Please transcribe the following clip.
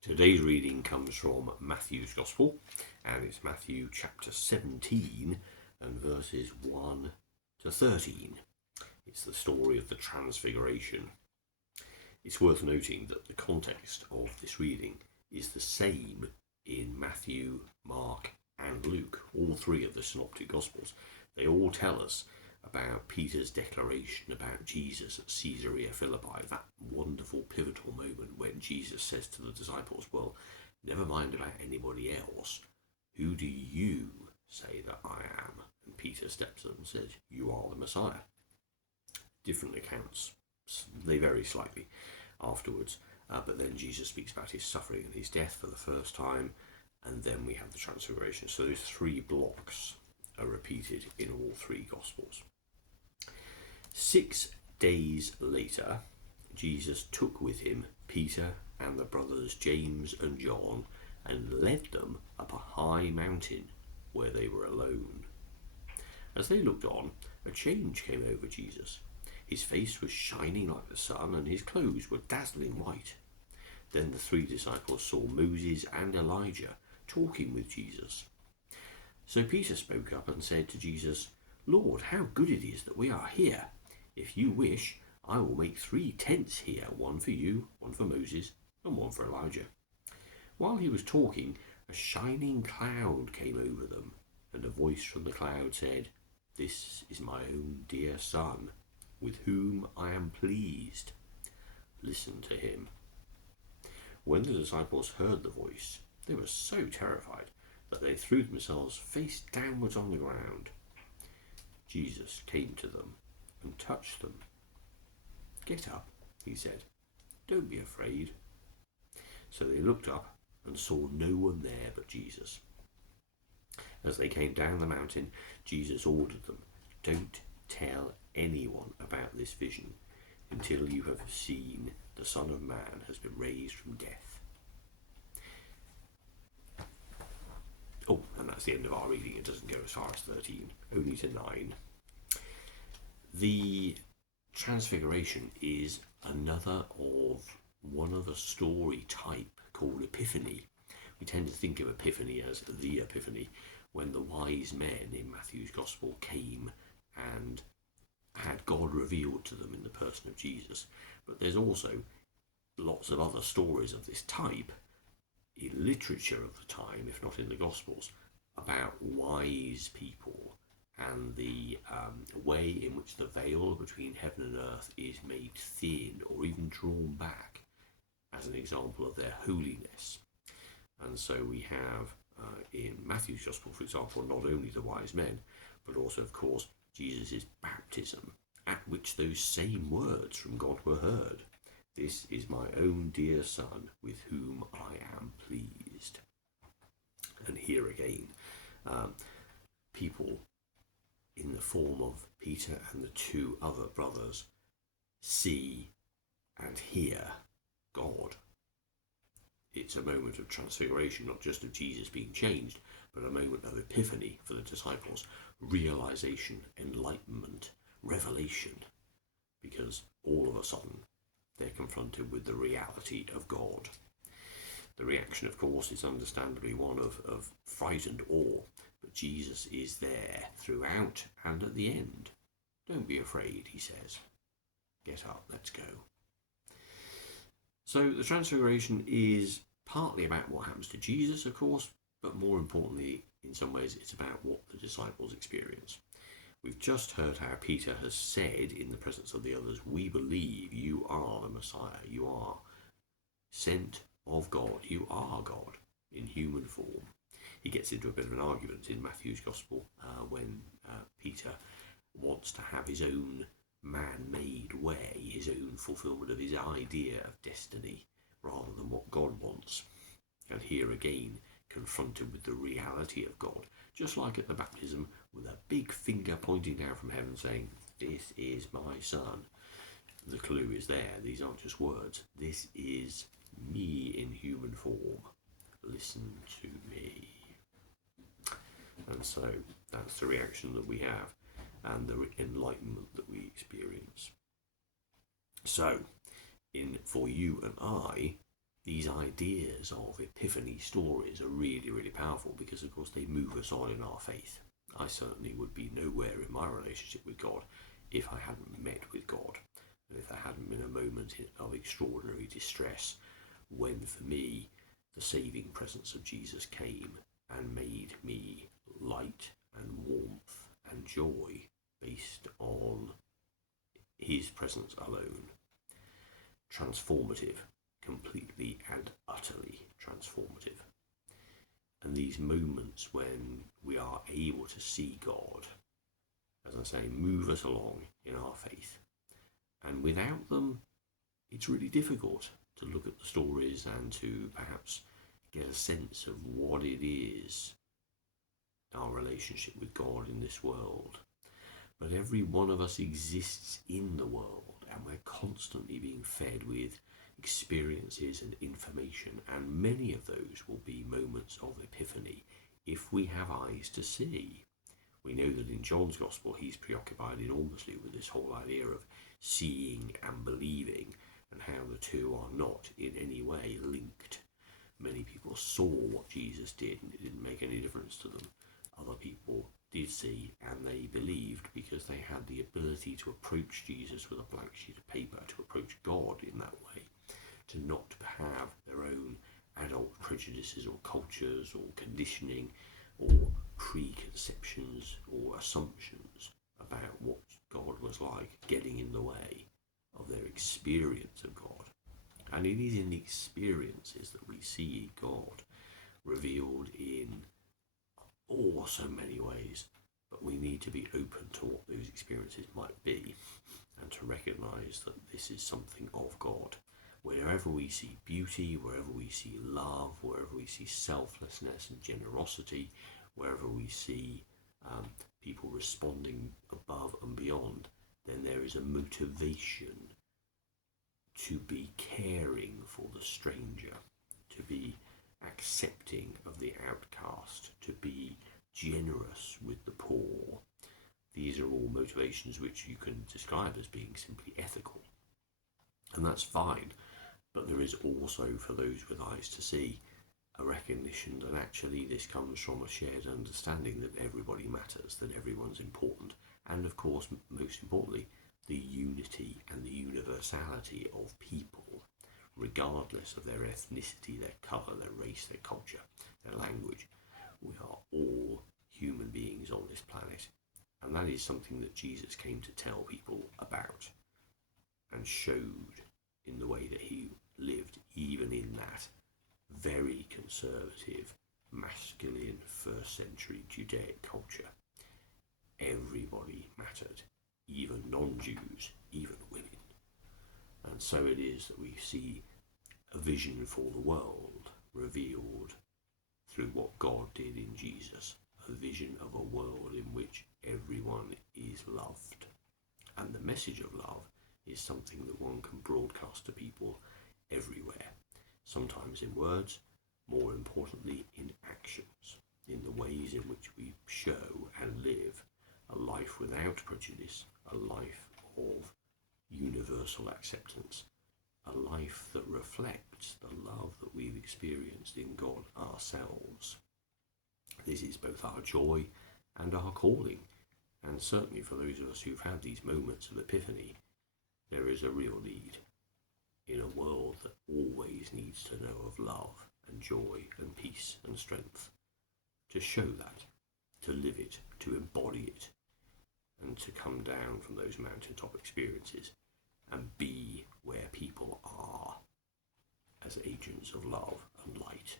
Today's reading comes from Matthew's Gospel, and it's Matthew chapter 17 and verses 1 to 13. It's the story of the Transfiguration. It's worth noting that the context of this reading is the same in Matthew, Mark, and Luke, all three of the Synoptic Gospels. They all tell us about Peter's declaration about Jesus at Caesarea Philippi, that wonderful pivotal moment when Jesus says to the disciples, well, never mind about anybody else, who do you say that I am? And Peter steps up and says, you are the Messiah. Different accounts, they vary slightly afterwards, but then Jesus speaks about his suffering and his death for the first time, and then we have the Transfiguration. So those three blocks are repeated in all three Gospels. 6 days later, Jesus took with him Peter and the brothers James and John and led them up a high mountain where they were alone. As they looked on, a change came over Jesus. His face was shining like the sun and his clothes were dazzling white. Then the three disciples saw Moses and Elijah talking with Jesus. So Peter spoke up and said to Jesus, Lord, how good it is that we are here. If you wish, I will make 3 tents here, one for you, one for Moses, and one for Elijah. While he was talking, a shining cloud came over them, and a voice from the cloud said, This is my own dear Son, with whom I am pleased. Listen to him. When the disciples heard the voice, they were so terrified that they threw themselves face downwards on the ground. Jesus came to them and touched them. Get up, he said. Don't be afraid. So they looked up and saw no one there but Jesus. As they came down the mountain, Jesus ordered them, Don't tell anyone about this vision until you have seen the Son of Man has been raised from death. Oh, and that's the end of our reading. It doesn't go as far as 13, only to 9. The Transfiguration is another of one of a story type called Epiphany. We tend to think of Epiphany as the Epiphany, when the wise men in Matthew's Gospel came and had God revealed to them in the person of Jesus. But there's also lots of other stories of this type in literature of the time, if not in the Gospels, about wise people and the way in which the veil between heaven and earth is made thin or even drawn back as an example of their holiness. And so we have in Matthew's Gospel, for example, not only the wise men, but also, of course, Jesus' baptism, at which those same words from God were heard. This is my own dear Son, with whom I am pleased. And here again, people in the form of Peter and the 2 other brothers see and hear God. It's a moment of transfiguration, not just of Jesus being changed, but a moment of epiphany for the disciples, realization, enlightenment, revelation, because all of a sudden they're confronted with the reality of God. The reaction, of course, is understandably one of frightened awe, but Jesus is there throughout and at the end. Don't be afraid, he says. Get up, let's go. So the Transfiguration is partly about what happens to Jesus, of course, but more importantly, in some ways, it's about what the disciples experience. We've just heard how Peter has said in the presence of the others, we believe you are the Messiah, you are sent of God, you are God in human form. He gets into a bit of an argument in Matthew's Gospel when Peter wants to have his own man-made way, his own fulfillment of his idea of destiny, rather than what God wants. And here again, confronted with the reality of God, just like at the baptism, with a big finger pointing down from heaven saying, this is my Son. The clue is there. These aren't just words. This is me in human form. Listen to me. And so that's the reaction that we have and the enlightenment that we experience. So, for you and I, these ideas of epiphany stories are really, really powerful because, of course, they move us on in our faith. I certainly would be nowhere in my relationship with God if I hadn't met with God, and if there hadn't been a moment of extraordinary distress when, for me, the saving presence of Jesus came and made me light and warmth and joy based on his presence alone. Transformative, completely and utterly transformative. And these moments when we are able to see God, as I say, move us along in our faith. And without them, it's really difficult to look at the stories and to perhaps get a sense of what it is, our relationship with God in this world. But every one of us exists in the world, and we're constantly being fed with experiences and information, and many of those will be moments of epiphany if we have eyes to see. We know that in John's Gospel he's preoccupied enormously with this whole idea of seeing and believing, and how the two are not in any way linked. Many people saw what Jesus did and it didn't make any difference to them. Other people did see and they believed because they had the ability to approach Jesus with a blank sheet of paper, to approach God in that way, to not have their own adult prejudices or cultures or conditioning or preconceptions or assumptions about what God was like getting in the way of their experience of God. And it is in the experiences that we see God revealed in so many ways, but we need to be open to what those experiences might be and to recognize that this is something of God. Wherever we see beauty, wherever we see love, wherever we see selflessness and generosity, wherever we see people responding above and beyond, then there is a motivation to be caring for the stranger, to be accepting of the outcast, to be generous with the poor. These are all motivations which you can describe as being simply ethical. And that's fine, but there is also, for those with eyes to see, a recognition that actually this comes from a shared understanding that everybody matters, that everyone's important, and of course, most importantly, the unity and the universality of people, regardless of their ethnicity, their colour, their race, their culture, their language. We are all human beings on this planet, and that is something that Jesus came to tell people about and showed in the way that he lived, even in that very conservative, masculine, first century Judaic culture. Everybody mattered, even non-Jews, even women. And so it is that we see a vision for the world revealed through what God did in Jesus, a vision of a world in which everyone is loved. And the message of love is something that one can broadcast to people everywhere, sometimes in words, more importantly in actions, in the ways in which we show and live a life without prejudice, a life of universal acceptance, a life that reflects the love that we've experienced in God ourselves. This is both our joy and our calling, and certainly for those of us who've had these moments of epiphany, there is a real need in a world that always needs to know of love and joy and peace and strength, to show that, to live it, to embody it, and to come down from those mountaintop experiences and be where people are as agents of love and light